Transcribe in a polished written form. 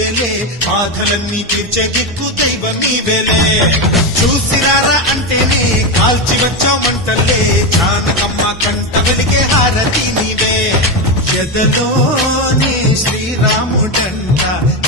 నువ్వేలే, బాధలన్నీ తీర్చే దిక్కు దైవం నీవేలే. చూసిరారా అంటేనే కాల్చి వచ్చామంటలే, జానకమ్మ కంట వెలిగే హారతి నీవే. ఎదలోనే శ్రీరాముడన్న